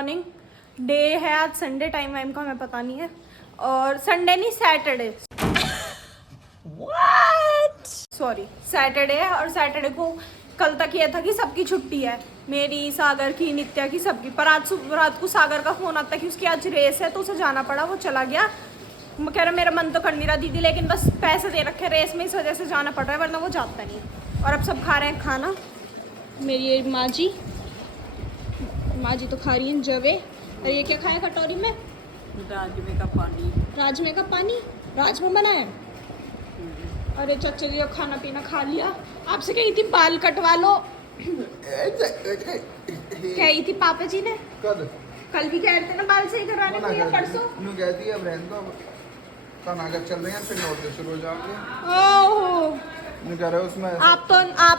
Morning. Day है आज Sunday, time वाइम का हमें पता नहीं है, और संडे नहीं सैटरडे, सॉरी सैटरडे है। और सैटरडे को कल तक ये था कि सबकी छुट्टी है, मेरी, सागर की, नित्या की, सबकी। पर आज रात को सागर का फोन आता कि उसकी आज रेस है तो उसे जाना पड़ा, वो चला गया। मैं कह रहा मेरा मन तो कर नहीं रहा दीदी, लेकिन बस पैसे दे रखे रेस में, इस वजह से जाना पड़ रहा है, वरना वो जाता नहीं। और अब सब खा रहे हैं खाना। मेरी माँ जी तो खा रही हैं जवे। और ये क्या खाया कटोरी में? राजमे का पानी। राजमे का पानी, राजमा बनाया। अरे चच्चे जी खाना पीना खा लिया। आपसे कही थी बाल कटवा लो, कही थी पापा जी ने। कल भी कह रहे थे ना बाल सही करवाने के लिए, परसों न्यू कहती है अब रहने दो, कनागत चल रहे हैं, फिर नोट के शुरू हो जाएंगे। ओहो, न्यू कह रहे हो उसमें आप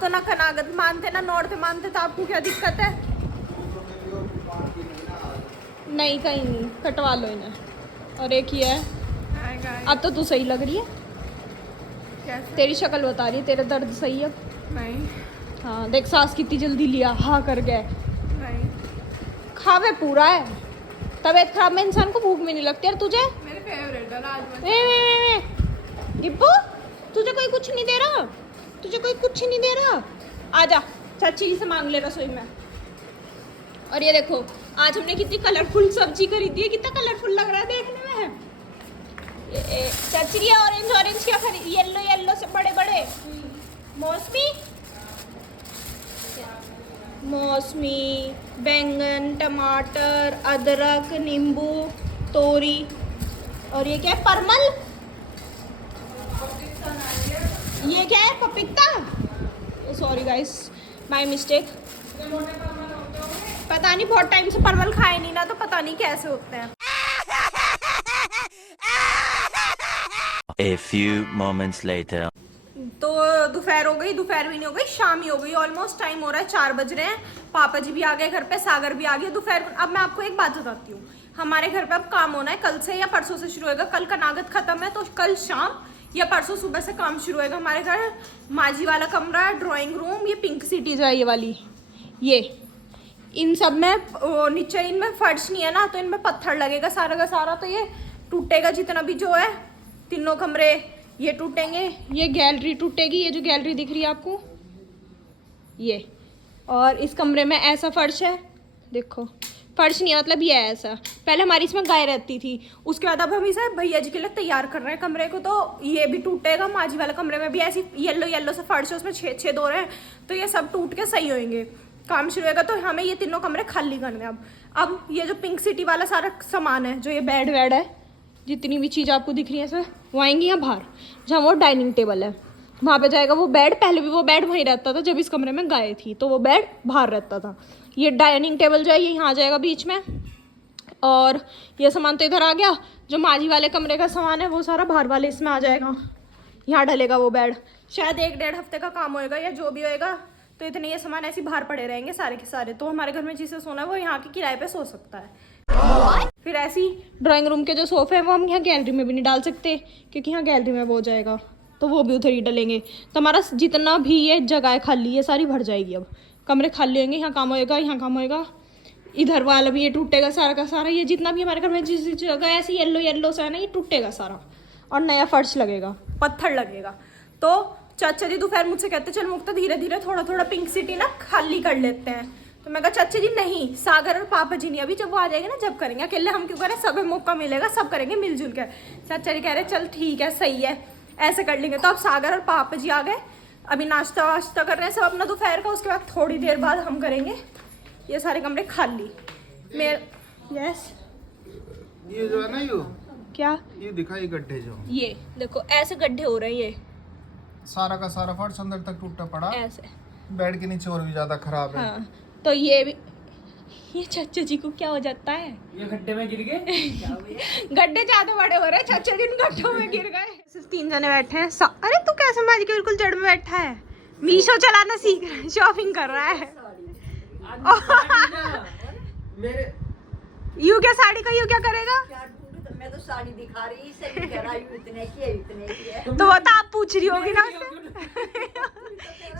तो ना कनागत मानते ना नौरते मानते, तो आपको क्या दिक्कत है? नहीं कहीं नहीं, कटवा लो इन्हें। और एक ही है, अब तो तू सही लग रही है। कैसे? तेरी शक्ल बता रही है, तेरा दर्द सही है नहीं? हाँ देख सांस कितनी जल्दी लिया, हाँ कर गए नहीं। खावे पूरा है, तबीयत खराब में इंसान को भूख में नहीं लगती। यार तुझे मेरे फेवरेट है राजमा। गिब्बू तुझे कोई कुछ नहीं दे रहा, तुझे कोई कुछ नहीं दे रहा। आजा चाची जी से मांग ले रसोई में। और ये देखो आज हमने कितनी कलरफुल सब्जी खरीदी है, कितना कलरफुल लग रहा है देखने में। चाची जी ऑरेंज क्या खरीदी? येलो से बड़े बड़े मौसमी, बैंगन, टमाटर, अदरक, नींबू, तोरी। और ये क्या है? परमल। ये क्या है? पपीता। Sorry guys, my mistake. पता नहीं, बहुत टाइम से परवल खाए नहीं ना, तो पता नहीं कैसे होते हैं। A few moments later. तो दोपहर हो गई, दोपहर भी नहीं हो गई, शाम ही हो गई ऑलमोस्ट। टाइम हो रहा है 4 बज रहे हैं। पापा जी भी आ गए घर पे, सागर भी आ गया दोपहर। अब मैं आपको एक बात बताती हूँ, हमारे घर पे अब काम होना है, कल से या परसों से शुरू होएगा। कल का नागत खत्म है, तो कल शाम या परसों सुबह से काम शुरू होएगा। हमारे घर माजी वाला कमरा, ड्राइंग रूम, ये पिंक सिटी जो है ये वाली, ये इन सब में नीचे इनमें फर्श नहीं है ना, तो इनमें पत्थर लगेगा सारा का सारा, तो ये टूटेगा जितना भी जो है। तीनों कमरे ये टूटेंगे, ये गैलरी टूटेगी, ये जो गैलरी दिख रही है आपको ये। और इस कमरे में ऐसा फर्श है, देखो फर्श नहीं है मतलब ये ऐसा। पहले हमारी इसमें गाय रहती थी, उसके बाद अब हम इसे भैया जी के लिए तैयार कर रहे हैं कमरे को, तो ये भी टूटेगा। माजी वाले कमरे में भी ऐसी येलो से फर्श है, उसमें छेद हो रहे हैं, तो ये सब टूट के सही होंगे। काम शुरू होगा तो हमें ये तीनों कमरे खाली करने हैं। अब ये जो पिंक सिटी वाला सारा सामान है, जो ये बेड वेड है, जितनी भी चीज़ आपको दिख रही है इसमें, वो आएंगी यहाँ बाहर, जहाँ वो डाइनिंग टेबल है वहाँ पे जाएगा वो बेड। पहले भी वो बेड वहीं रहता था, जब इस कमरे में गाय थी तो वो बेड बाहर रहता था। ये डाइनिंग टेबल जो है ये यहाँ आ जाएगा बीच में, और ये सामान तो इधर आ गया। जो माजी वाले कमरे का सामान है वो सारा बाहर वाले इसमें आ जाएगा, यहाँ डलेगा वो बेड। शायद 1-1.5 हफ्ते का काम होएगा या जो भी होएगा, तो इतने ये सामान ऐसे बाहर पड़े रहेंगे सारे के सारे। तो हमारे घर में जिसे सोना है वो यहाँ के किराए पे सो सकता है। फिर ऐसी ड्राइंग रूम के जो सोफे हैं वो हम यहाँ गैलरी में भी नहीं डाल सकते, क्योंकि यहाँ गैलरी में वो हो जाएगा, तो वो भी उधर ही डलेंगे। तो हमारा जितना भी ये जगह है खाली, ये सारी भर जाएगी। अब कमरे खाली होंगे, यहाँ काम होएगा, यहाँ काम होएगा, इधर वाला भी ये टूटेगा सारा का सारा। ये जितना भी हमारे घर में जिस जगह ऐसी येलो सा है ना, ये टूटेगा सारा, और नया फर्श लगेगा, पत्थर लगेगा। तो चाचा जी दोपहर मुझसे कहते चल मुक्ता धीरे धीरे थोड़ा पिंक सिटी ना खाली कर लेते हैं। तो मैं कहा चाचा जी नहीं, सागर और पापा जी नहीं, अभी जब वो आ जाएंगे ना जब करेंगे, अकेले हम क्यों करें, सब मौका मिलेगा, सब करेंगे मिलजुल कर। चाचा जी कह रहे चल ठीक है सही है, ऐसे कर लेंगे। तो अब सागर और पापा जी आ गए, अभी नाश्ता वाश्ता कर रहे हैं सब अपना दोपहर का। उसके बाद थोड़ी देर बाद हम करेंगे ये सारे कमरे खाली। यस ये जो है ना, यो क्या ये दिखाई गड्ढे, जो ये देखो ऐसे गड्ढे हो रहे हैं, ये सारा का सारा फर्श अंदर तक टूटा पड़ा, ऐसे बेड के नीचे और भी ज्यादा खराब है। हाँ, तो ये भी, ये चाचा जी को क्या हो जाता है, ये गड्ढे में गिर गए। गड्ढे ज्यादा बड़े हो रहे हैं, चाचा जी गड्ढों में गिर गए। सिर्फ 3 जने बैठे हैं। अरे तू कैसे माजी के बिल्कुल जड़ में बैठा है, मीशो चलाना सीख रहा है, शॉपिंग कर रहा है। यू क्या साड़ी का, यू क्या करेगा? मैं तो साड़ी दिखा रही, इसे कह रहा हूं इतने की है। तो वो तो आप पूछ रही होगी ना उससे।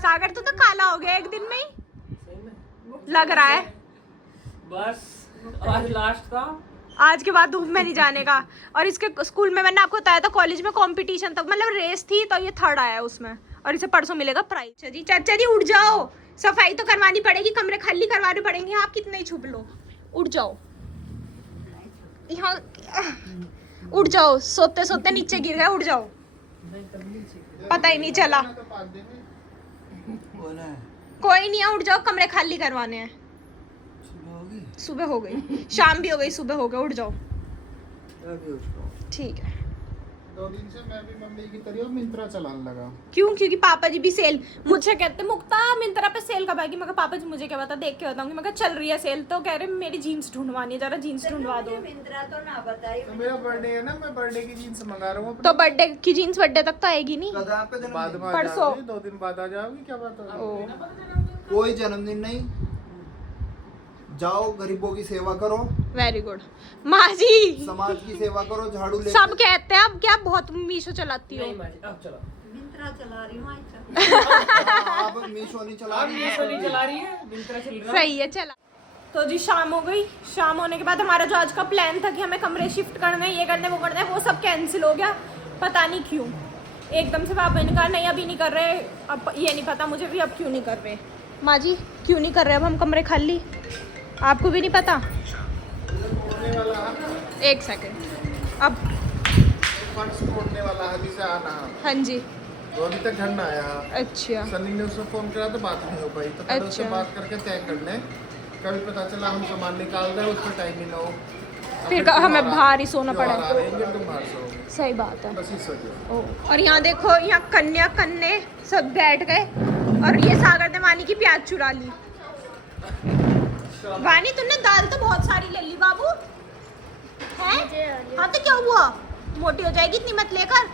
सागर तो काला हो गया एक दिन में ही लग रहा है। बस आज लास्ट था। आज के बाद धूप में नहीं जाने का। और इसके स्कूल में मैंने आपको बताया था, कॉलेज में कंपटीशन था, मतलब रेस थी, तो ये थर्ड आया उसमें, और इसे परसों मिलेगा प्राइज। चाचा जी उठ जाओ, सफाई तो करवानी पड़ेगी, कमरे खाली करवाने पड़ेंगे, आप कितने ही छुप लो। उठ जाओ यहाँ, उठ जाओ, सोते सोते नीचे गिर गए, उठ जाओ, पता ही नहीं चला। कोई नहीं है, उठ जाओ, कमरे खाली करवाने हैं। सुबह हो गई, शाम भी हो गई, सुबह हो गई, उठ जाओ। ठीक है। 2 दिन से मैं भी मम्मी की तरह मिंत्रा चलाने लगा। क्यों? क्योंकि पापा जी भी सेल, मुझसे कहते मुक्ता मिंत्रा पे सेल कब आएगी। मैं कहा पापा जी मुझे क्या पता, देख के बताऊंगी। मैं कहा चल रही है सेल, तो कह रहे मेरी जीन्स ढूंढवानी है, जरा जीन्स ढूंढवा दो। मिंत्रा तो ना बताई। तो मेरा बर्थडे है ना, मैं बर्थडे की जीन्स मंगा रहा हूँ। तो बर्थडे की जीन्स बर्थडे तक तो आएगी नहीं, बाद में परसों। 2 दिन बाद आ जाओगी, क्या बात है? कोई जन्मदिन नहीं, जाओ गरीबों की सेवा करो, वेरी गुड माँ जी। समाज की सेवा करो, झाड़ू ले। सब कहते हैं अब क्या बहुत मीशो चलाती हो। नहीं माँ जी, अब चलो। मिंत्रा चला रही हूँ आज। आप मीशो नहीं चला अब रही मीशो नहीं चला रही है, मिंत्रा चल रहा है। सही है, चला। तो जी शाम हो गई। शाम होने के बाद हमारा जो आज का प्लान था कि हमें कमरे शिफ्ट करने, ये करने वो करने, वो सब कैंसिल हो गया, पता नहीं क्यों। एकदम से पापा ने कहा नहीं अभी नहीं कर रहे। अब ये नहीं पता मुझे भी अब क्यों नहीं कर रहे। माँ जी क्यों नहीं कर रहे अब हम कमरे खाली, आपको भी नहीं पता? एक सेकंड, अब फर्श तोड़ने वाला है, जिसे आना। हाँ जी। तो अभी तक घर ना आया। अच्छा सनी ने उसको फोन करा तो बात नहीं हो पाई, तो पहले उससे अच्छा। बात करके तय कर लें। कभी पता चला हम सामान निकाल रहे हैं, उस पर टाइम ही ना हो, फिर हमें बाहर ही सोना पड़ा। आ रहेंगे तुम बाहर सो। सही बात है। बस इस वजह। ओ, और यहाँ देखो, यहाँ कन्या कन्ने सब बैठ गए, और ये सागर ने वानी की प्याज चुरा ली। वानी तुमने दाल तो बहुत सारी ले ली बाबू, है? हाँ तो क्या हुआ, मोटी हो जाएगी इतनी मत लेकर।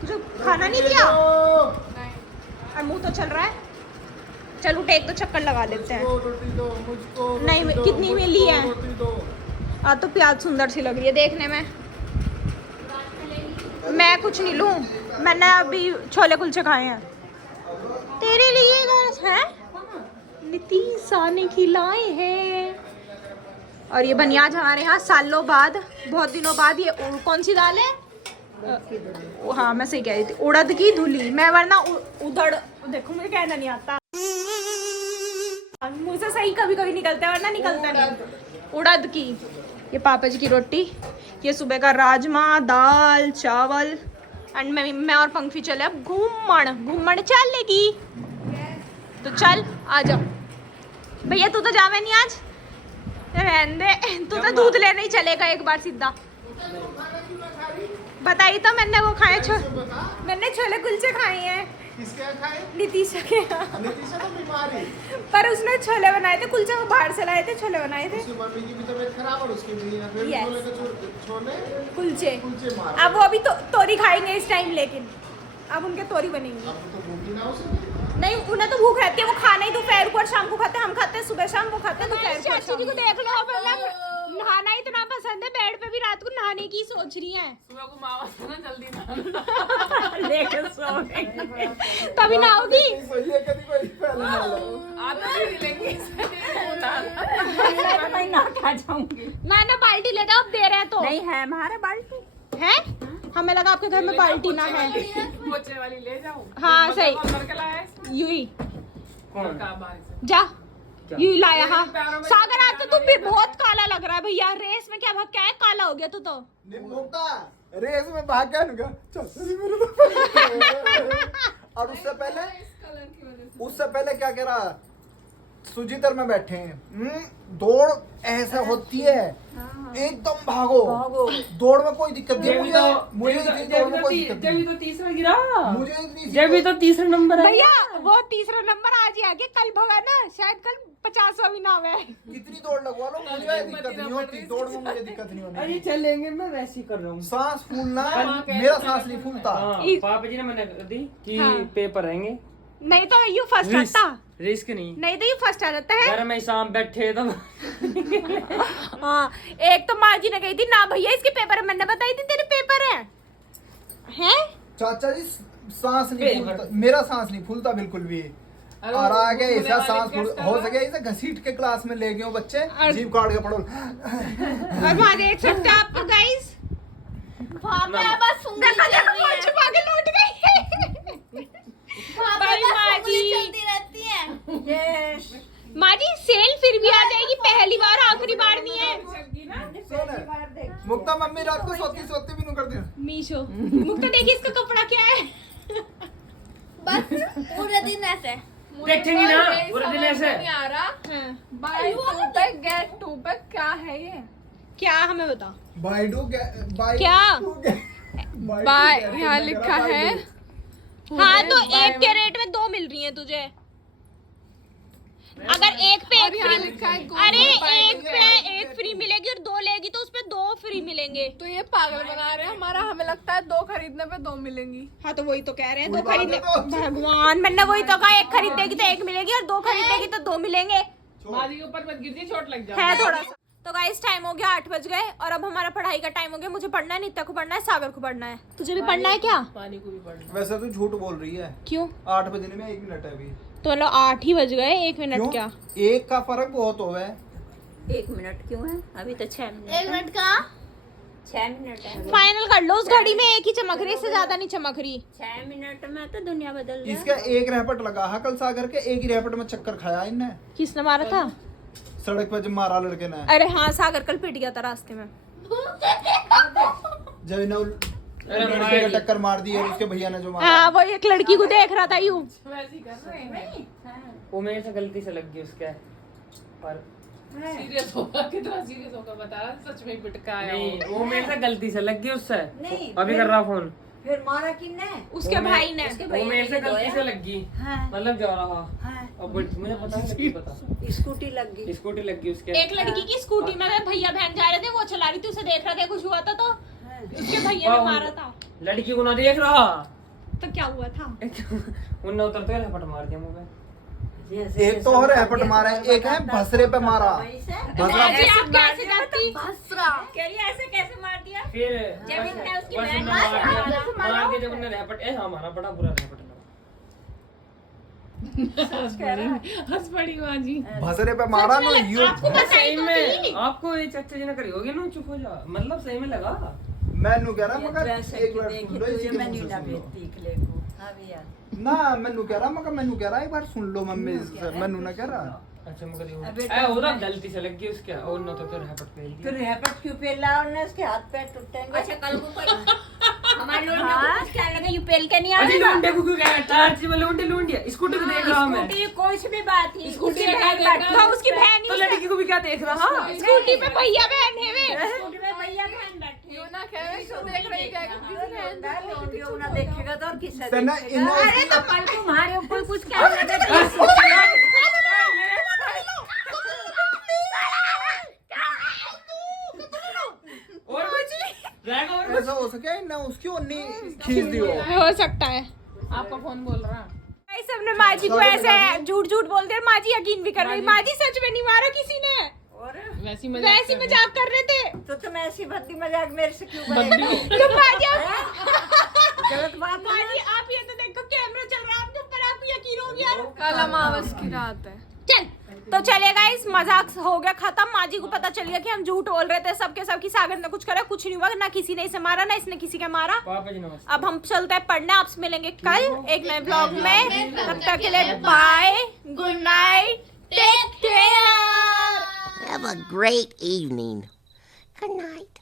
तुझे खाना नहीं दिया और मुंह तो चल रहा है। चल उठ, एक तो चक्कर लगा लेते हैं। रोटी दो मुझको, नहीं, रोटी दो, कितनी में ली है? रोटी दो। तो प्याज सुंदर सी लग रही है देखने में। मैं कुछ नहीं लूं, मैंने अभी छोले कुलचे खाए हैं। तेरे लिए है नितीशा ने खिलाए हैं। और ये बनियाज हमारे यहाँ सालों बाद, बहुत दिनों बाद, ये कौन सी दाल है? हाँ मैं सही कह रही थी, उड़द की धुली। मैं वरना उधड़, देखो मुझे कहना नहीं आता, मुझसे सही कभी कभी निकलता है वरना निकलता नहीं। उड़द की। ये पापा जी की रोटी, ये सुबह का राजमा दाल चावल। एंड मैं और पंखी चले अब घूमण चलेगी। तो चल आ जाओ भैया, तू तो जावे नहीं आज, रहने दे, तू तो दूध लेने ही चलेगा एक बार सीधा। बताई तो मैंने वो खाए, मैंने छोले कुलचे खाए हैं। किसके यहाँ खाए? नितीशा के यहाँ। नितीशा तो बीमार है। पर उसने छोले बनाए थे, कुलचे वो बाहर से लाए थे, छोले बनाए थे, उसकी मम्मी की भी तबीयत खराब और उसकी भी, फिर Yes. छोले के छोले कुलचे। कुलचे मार। अब वो अभी तो तोरी खाएंगे इस टाइम, लेकिन अब उनके तोरी बनेंगी। अब तो भूख ही ना उसे। नहीं उन्हें तो भूख रहती है, वो खाना ही दोपहर को और शाम को खाते हैं। हम खाते हैं सुबह शाम, वो खाते हैं दोपहर को। चाची जी को देख लो, मतलब नहाना इतना पसंद है, बेड पे भी रात को नहाने की सोच रही हैं। सुबह को मावा से ना जल्दी ना लेकर सो गई। तभी नहाओगी? सही है, कभी कोई पहले ना लो। आता नहीं मिलेंगे मैं ना खा जाऊंगी। मैं ना बाल्टी ले जाओ, अब दे रहे हैं तो नहीं है हमारे बाल्टी। है। हमें लगा आपके घर में बाल्टी ना है। पोछे वाली ले जाओ। हाँ सही, करके लाया यू ही कौन का बाहर से जा, यू ही लाया। हाँ सागर आज तो तू भी बहुत काला लग रहा है भैया, रेस में क्या भाग क्या है, काला हो गया तू तो। रेस में भाग गया ना, चल मेरे तो। और उससे पहले क्या कह रहा, सुजीतर में बैठे हैं, दौड़ ऐसा होती है, एकदम भागो। दौड़ में कोई दिक्कत नहीं, मुझे दौड़ में कोई दिक्कत नहीं। तो तीसरा गिरा, मुझे इतनी जब भी तो तीसरा नंबर है भैया वो तीसरा नंबर आज ही आ गया, कल भगा ना, शायद कल 50वां भी ना हुआ है। कितनी दौड़ लगवा लो, मुझे दिक्कत नहीं होती, दौड़ में मुझे दिक्कत नहीं अरे होती। चलेंगे, मैं वैसे ही कर रहा हूँ। सांस फूलना, मेरा सांस नहीं फूलता। हाँ, पापा जी ने मैंने दी कि हाँ। पेपर रहेंगे, नहीं तो यू फर्स्ट आता, रिस्क नहीं। नहीं तो यू फर्स्ट आ जाता है। घर में शाम बैठे तो हाँ एक तो माँ जी ने कही थी ना भैया इसके पेपर है, मैंने बताई थी तेरे पेपर है। हैं? चाचा जी सांस नहीं फूलता, मेरा सांस नहीं फूलता बिल्कुल भी। और आगे ऐसा सांस हो सके ऐसे घसीट के क्लास में ले गए बच्चे जीभ काट के पढ़ो। और वहाँ देख सकते हैं आप गाइस, वहाँ पे बस उंगली चल रही है, छुपा के लौट गई। वहाँ पे भाई बस माँ उंगली जी। चलती रहती है। माँ जी सेल फिर भी आ जाएगी, पहली बार आखिरी बार नहीं है। मुक्ता मम्मी रात को सोती सोती भी नहीं कर दिया। मीशो मुक्ता देखिए इसका कपड़ा क्या है। बस पूरे दिन ऐसे। देखेंगी ना पूरे दिन ऐसे। नहीं आ रहा। हाँ। बाय टू पे गेट टू पे क्या है ये? क्या हमें बता। बाइडू क्या? बाय यहाँ लिखा है। हाँ तो एक के रेट में 2 मिल रही है तुझे। अगर एक पे एक यहाँ फ्री, लिखा है अरे एक पे एक फ्री मिलेगी और 2 लेगी तो उसपे 2 फ्री मिलेंगे। तो ये पागल बना रहे हैं हमारा, हमें लगता है 2 खरीदने पे 2 मिलेंगी। हाँ तो वही तो कह रहे हैं, 2 खरीदने। भगवान मैंने वही तो कहा, एक खरीदेगी तो 1 मिलेगी और 2 खरीदेगी तो 2 मिलेंगे। माजी के ऊपर मत गिर जी, चोट लग जाए। है थोड़ा सा। तो गाइस टाइम हो गया 8 बज गए और अब हमारा पढ़ाई का टाइम हो गया। मुझे पढ़ना है, नित्या को पढ़ना है, सागर को पढ़ना है। तुझे भी पढ़ना है क्या? पानी को भी पढ़ना। वैसे तो झूठ बोल रही है। क्यों? 8 बजने में 1 मिनट है अभी। तो मतलब 8 ही बज गए, 1 मिनट क्यों? क्या? 1 का फर्क बहुत हो है। 1 मिनट क्यों है? अभी तो 6 मिनट। 1 मिनट का 6 मिनट है। फाइनल कर लो, उस घड़ी में एक ही चमक रही, इससे ज्यादा नहीं चमक रही। 6 मिनट में तो दुनिया बदल गई। इसका एक रहपट लगा है कल सागर के, एक ही रहपट में चक्कर खाया इनने। किसने मारा था? सड़क पे जब मारा लड़के ने, अरे हाँ सागर कल पिट गया था रास्ते में। जब इन्हें लड़के का टक्कर मार दी और उसके भैया ने जो मारा। हाँ वो एक लड़की को देख रहा था यूं। वैसे ही कर रहे हैं। वो मेरे से गलती से लग गई उसके पर। सीरियस होगा, कितना सीरियस होगा बता रहा, सच में ही पिटका आया नहीं वो। वो मेरे से गलती से लग गई उससे। नहीं, अभी कर रहा फोन। फिर मारा किसने? उसके वो भाई ने। वो मेरे से गलती से लग गई। हाँ। मतलब जा रहा। हाँ। अब मुझे पता नहीं पता। स्कूटी लग गई। स्कूटी लग गई उसके। एक लड़की की स्कूटी में भैया बहन जा रहे थे, वो चला रही थी, उसे देख रहा था, कुछ हुआ था तो उसके भैया ने मारा था। लड़की को ना देख रहा तो क्या हुआ था? उन्होंने उतरते हुए झपट मार दिया मुंह पे। एक तो और रहपट मारा है, एक है भसरे पे मारा। भसरा जी आप कैसे जाती? ऐसे कैसे मार दिया? फिर जब इनने उसकी बस बहन मार के जब उन्होंने रैपट हमारा बड़ा बुरा रैपट लगा। हंस पड़ी माँ जी। भसरे पे मारा ना यू। आपको बताई सही तो में थी। आपको ये चाचा जी ने करी होगी ना, चुप हो जा। मतलब सही में लगा। मैनू कह रहा मगर एक बार सुन लो इसी के मुंह से सुन लो। ना मैनू कह रहा मगर मैनू कह रहा एक बार सुन लो मम्मी से। मैनू ना कह रहा। अच्छा मगर अबे ए वो ना गलती से लग गई उसके और ना तो फिर रैपट फेल फिर दिया। रैपट क्यों पेला? उन्हें उसके हाथ पैर टूटेंगे। अच्छा कल को कोई हमारे लोग को कुछ कहने लगा, यू पेल के नहीं अरे आएगा। लूंडे को क्यों कह टाच में लूंडे स्कूटी को देख रहा हूं मैं। स्कूटी कोई सी भी बात ही। स्कूटी उसकी लगा बहन देगा। बैठी तो उसकी बहन तो ही लड़की को भी क्या देख रहा? स्कूटी पे भैया बहन है वे। स्कूटी में भैया बहन बैठी क्यों ना कहे, क्यों देख रही है है। ना देखेगा तो और किससे तो ना देखेगा? इन्हें अरे तो कल तुम्हारे ऊपर कुछ कहने लगा। और रहेगा और ऐसा हो सके ना उसकी ओन्नी खींच दी हो। हो सकता है। आपका फोन बोल रहा। गाइस हमने माँ जी को ऐसे झूठ झूठ बोल दिया, माँ जी यकीन भी कर रही। माँ जी सच में नहीं मारा किसी ने, और वैसी वैसे ही मजाक कर रहे थे। तो तुम ऐसी भद्दी मजाक मेरे से क्यों करेगी? तो माँ जी गलत बात माँ है। जी आप ये तो देखो कैमरा चल रहा है आपके ऊपर, आपको यकीन हो गया। कल अमावस की रात है। चल तो चलेगा, इस मजाक हो गया खत्म। माँ जी को पता चल गया कि हम झूठ बोल रहे थे सबके सब की। सागर ने कुछ करा, कुछ नहीं हुआ, ना किसी ने इसे मारा ना इसने किसी का मारा। पापा जी नमस्ते। अब हम चलते हैं पढ़ने, आपसे मिलेंगे कल एक नए ब्लॉग में। तब तक के लिए bye, good night, take care. Have a great evening. Good night.